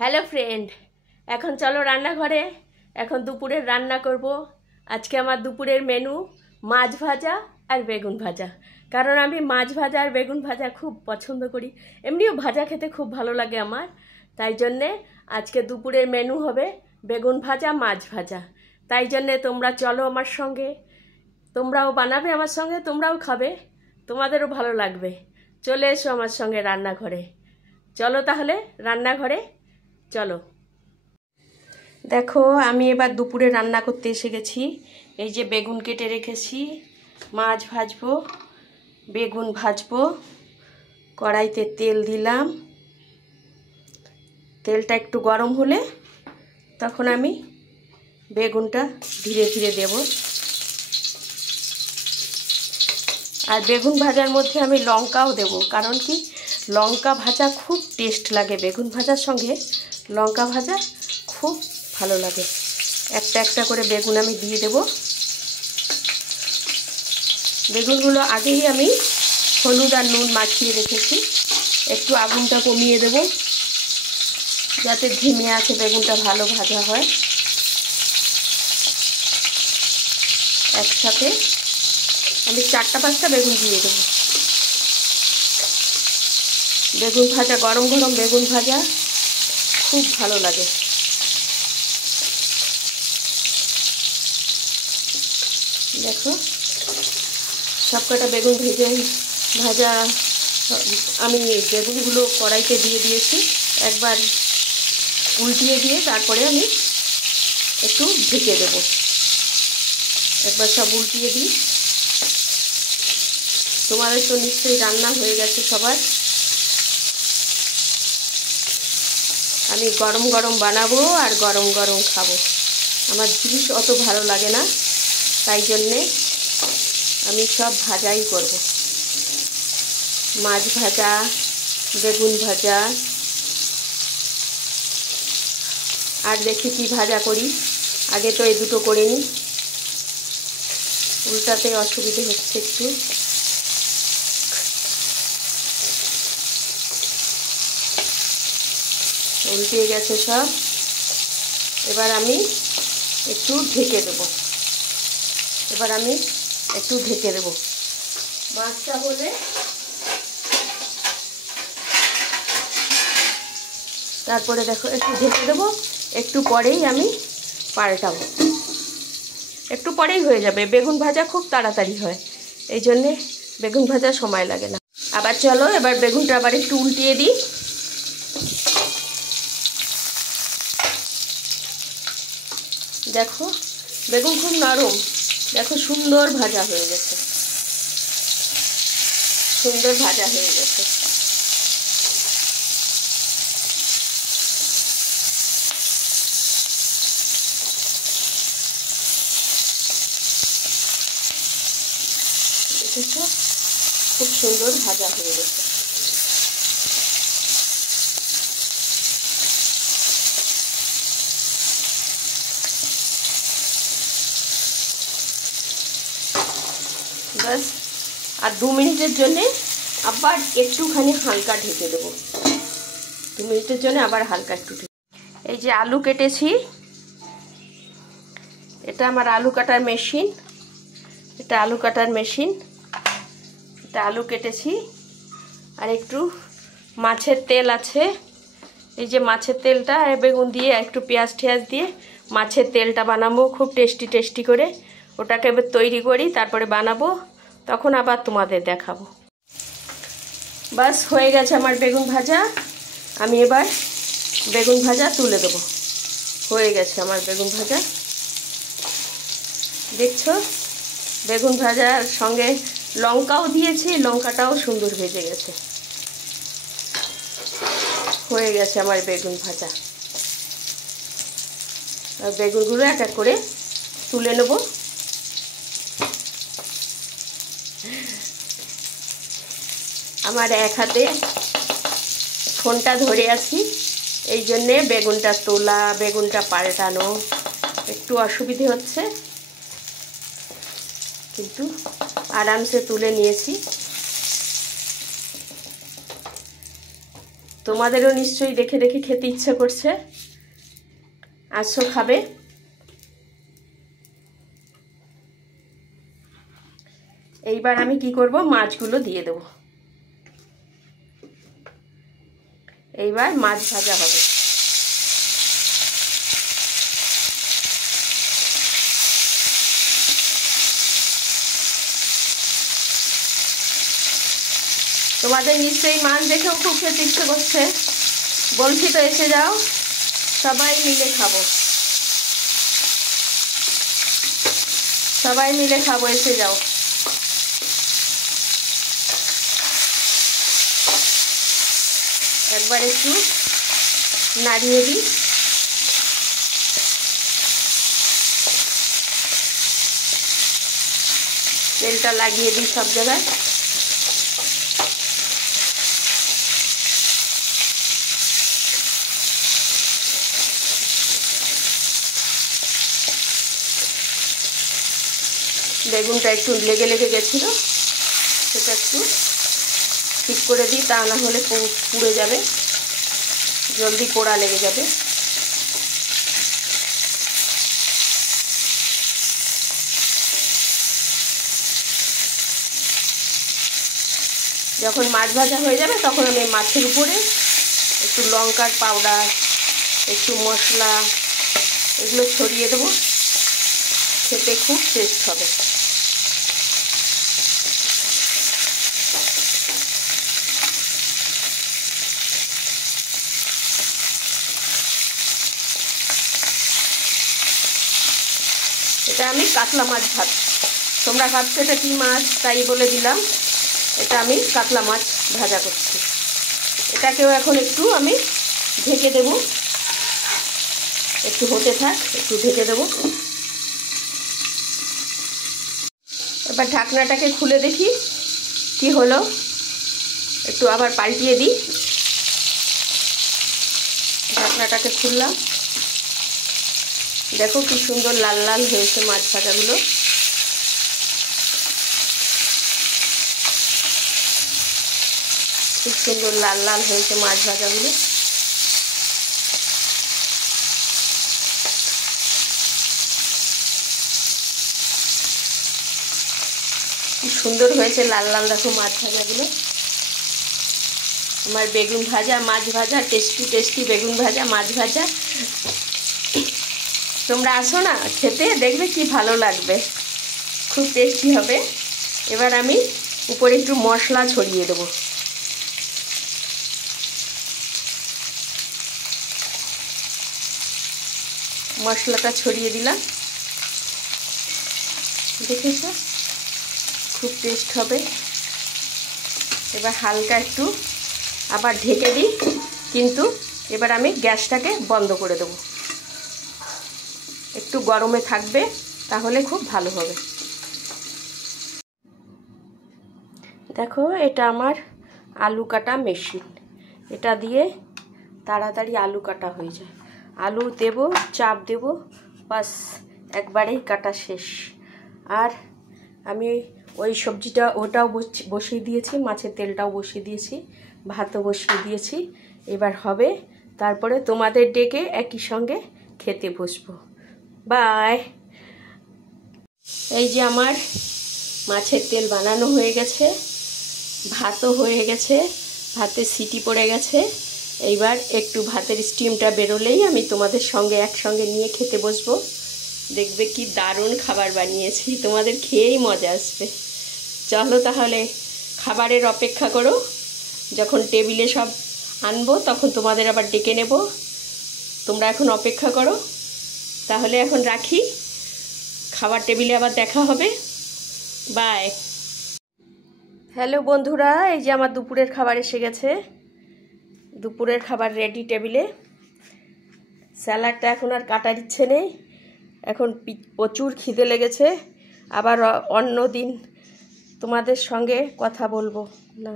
Hello friend, এখন চলো রান্নাঘরে। এখন দুপুরের রান্না করব। আজকে আমার দুপুরের মেনু মাছ ভাজা আর বেগুন ভাজা। কারণ আমি মাছ ভাজা আর বেগুন ভাজা খুব পছন্দ করি, এমনিও ভাজা খেতে খুব ভালো লাগে আমার। তাই জন্যে আজকে দুপুরের মেনু হবে বেগুন ভাজা মাছ ভাজা। তাই জন্যে তোমরা চলো আমার সঙ্গে, তোমরাও বানাবে আমার সঙ্গে, তোমরাও খাবে, তোমাদেরও ভালো লাগবে। চলে এসো আমার সঙ্গে রান্নাঘরে। চলো তাহলে রান্নাঘরে চলো। দেখো, আমি এবার দুপুরে রান্না করতে এসে গেছি। এই যে বেগুন কেটে রেখেছি, মাছ ভাজবো, বেগুন ভাজবো। কড়াইতে তেল দিলাম, তেলটা একটু গরম হলে তখন আমি বেগুনটা ধীরে ধীরে দেব। আর বেগুন ভাজার মধ্যে আমি লঙ্কাও দেব, কারণ কি লঙ্কা ভাজা খুব টেস্ট লাগে, বেগুন ভাজার সঙ্গে লঙ্কা ভাজা খুব ভালো লাগে। একটা একটা করে বেগুন আমি দিয়ে দেব। বেগুনগুলো আগেই আমি হলুদ আর নুন মাখিয়ে রেখেছি। একটু আগুনটা কমিয়ে দেব, যাতে ধিমে আছে বেগুনটা ভালো ভাজা হয়। একসাথে আমি 4-5টা বেগুন দিয়ে দেব। বেগুন ভাজা, গরম গরম বেগুন ভাজা খুব ভালো লাগে। দেখো, সবকটা বেগুন ভাজা আমি বেগুনগুলো কড়াইতে দিয়ে দিয়েছি। একবার উল্টিয়ে দিয়ে তারপরে আমি একটু ঢেকে দেব। একবার সব উল্টিয়ে দিই। তোমাদের তো নিশ্চয়ই রান্না হয়ে গেছে সবার। আমি গরম গরম বানাবো আর গরম গরম খাবো। আমার জিনিস অত ভালো লাগে না, তাই জন্যে আমি সব ভাজাই করব। মাছ ভাজা, বেগুন ভাজা, আর দেখি কি ভাজা করি। আগে তো এই দুটো করে নিই, উল্টাতে অসুবিধে হচ্ছে একটু। উল্টে গেছে সব। এবার আমি একটু ঢেকে দেব। মাছটা হলে তারপরে দেখো একটু ঢেকে দেবো। একটু পরেই আমি পাল্টাবো, একটু পরেই হয়ে যাবে। বেগুন ভাজা খুব তাড়াতাড়ি হয়, এই জন্যে বেগুন ভাজা সময় লাগে না। আবার চলো, এবার বেগুনটা আবার একটু উল্টিয়ে দিই। দেখো, বেগুন খুব নরম। দেখো, সুন্দর ভাজা হয়ে গেছে, সুন্দর ভাজা হয়ে গেছে। দেখেছো, খুব সুন্দর ভাজা হয়ে গেছে। বাস, আর 2 মিনিটের জন্যে আবার একটুখানি হালকা ঢেকে দেবো। 2 মিনিটের জন্য আবার হালকা একটু ঢেকে। এই যে আলু কেটেছি, এটা আমার আলু কাটার মেশিন। এটা আলু কেটেছি। আর একটু মাছের তেল আছে, এই যে মাছের তেলটা, বেগুন দিয়ে একটু পেঁয়াজ টেয়াজ দিয়ে মাছের তেলটা বানাবো খুব টেস্টি করে। ওটাকে এবার তৈরি করি, তারপরে বানাবো, তখন আবার তোমাদের দেখাবো। বাস, হয়ে গেছে আমার বেগুন ভাজা। আমি এবার বেগুন ভাজা তুলে দেবো। হয়ে গেছে আমার বেগুন ভাজা। দেখছো, বেগুন ভাজার সঙ্গে লঙ্কাও দিয়েছি, লঙ্কাটাও সুন্দর ভেজে গেছে। হয়ে গেছে আমার বেগুন ভাজা। আর বেগুনগুলো এক এক করে তুলে নেব। আমার এক হাতে ফোনটা ধরে আছি, এই জন্যে বেগুনটা তোলা, বেগুনটা পাল্টানো একটু অসুবিধে হচ্ছে, কিন্তু আরামসে তুলে নিয়েছি। তোমাদেরও নিশ্চয়ই দেখে দেখে খেতে ইচ্ছে করছে, আসো খাবে। এইবার আমি কি করব, মাছগুলো দিয়ে দেব। এইবার মাছ ভাজা হবে। তোমাদের নিশ্চয়ই মাছ দেখেও খুব খেতে ইচ্ছে করছে। বলছি তো এসে যাও, সবাই মিলে খাবো, সবাই মিলে খাবো, এসে যাও। একবার একটু নাড়িয়ে দিই। তেলটা লাগিয়ে দিই সব জায়গায়। বেগুনটা একটু লেগে লেগে গেছিল, সেটা একটু ঠিক করে দিই, তা না হলে পুড়ে যাবে, জলদি পোড়া লেগে যাবে। যখন মাছ ভাজা হয়ে যাবে তখন আমি মাছের উপরে একটু লঙ্কার পাউডার, একটু মশলা এগুলো ছড়িয়ে দেবো, খেতে খুব টেস্ট হবে। এটা আমি কাতলা মাছ ভাত, তোমরা ভাবছো এটা কী মাছ, তাই বলে দিলাম। এটা আমি কাতলা মাছ ভাজা করছি। এটাকেও এখন একটু আমি ঢেকে দেব, একটু হতে থাক, একটু ঢেকে দেব। এবার ঢাকনাটাকে খুলে দেখি কি হলো, একটু আবার পাল্টিয়ে দিই। ঢাকনাটাকে খুললাম, দেখো কি সুন্দর লাল লাল হয়েছে মাছ ভাজাগুলো। খুব সুন্দর লাল লাল হয়েছে মাছ ভাজাগুলো। কি সুন্দর হয়েছে লাল লাল, দেখো মাছ ভাজাগুলো। আমার বেগুন ভাজা, মাছ ভাজা, টেস্টি টেস্টি বেগুন ভাজা, মাছ ভাজা। তোমরা আসো না খেতে, দেখবে কি ভালো লাগবে, খুব টেস্টি হবে। এবার আমি উপরে একটু মশলা ছড়িয়ে দেবো। মশলাটা ছড়িয়ে দিলাম, দেখেছ, খুব টেস্ট হবে। এবার হালকা একটু আবার ঢেকে দিই, কিন্তু এবার আমি গ্যাসটাকে বন্ধ করে দেবো। একটু গরমে থাকবে, তাহলে খুব ভালো হবে। দেখো, এটা আমার আলু কাটা মেশিন, এটা দিয়ে তাড়াতাড়ি আলু কাটা হয়ে যায়। আলু দেব, চাপ দেব, বাস একবারেই কাটা শেষ। আর আমি ওই সবজিটা ওটাও বসিয়ে দিয়েছি, মাছের তেলটাও বসিয়ে দিয়েছি, ভাতও বসিয়ে দিয়েছি। এবার হবে, তারপরে তোমাদের ডেকে একই সঙ্গে খেতে বসবো। বাই। এই যে আমার মাছের তেল বানানো হয়ে গেছে, ভাতও হয়ে গেছে, ভাতে সিটি পড়ে গেছে। এইবার একটু ভাতের স্টিমটা বেরোলেই আমি তোমাদের সঙ্গে একসঙ্গে নিয়ে খেতে বসবো। দেখবে কি দারুণ খাবার বানিয়েছি, তোমাদের খেয়েই মজা আসবে। চলো তাহলে খাবারের অপেক্ষা করো, যখন টেবিলে সব আনবো তখন তোমাদের আবার ডেকে নেব। তোমরা এখন অপেক্ষা করো, তাহলে এখন রাখি, খাবার টেবিলে আবার দেখা হবে। বাই। হ্যালো বন্ধুরা, এই যে আমার দুপুরের খাবার এসে গেছে। দুপুরের খাবার রেডি টেবিলে। স্যালাডটা এখন আর কাটার ইচ্ছে নেই, এখন প্রচুর খিদে লেগেছে। আবার অন্য দিন তোমাদের সঙ্গে কথা বলবো না।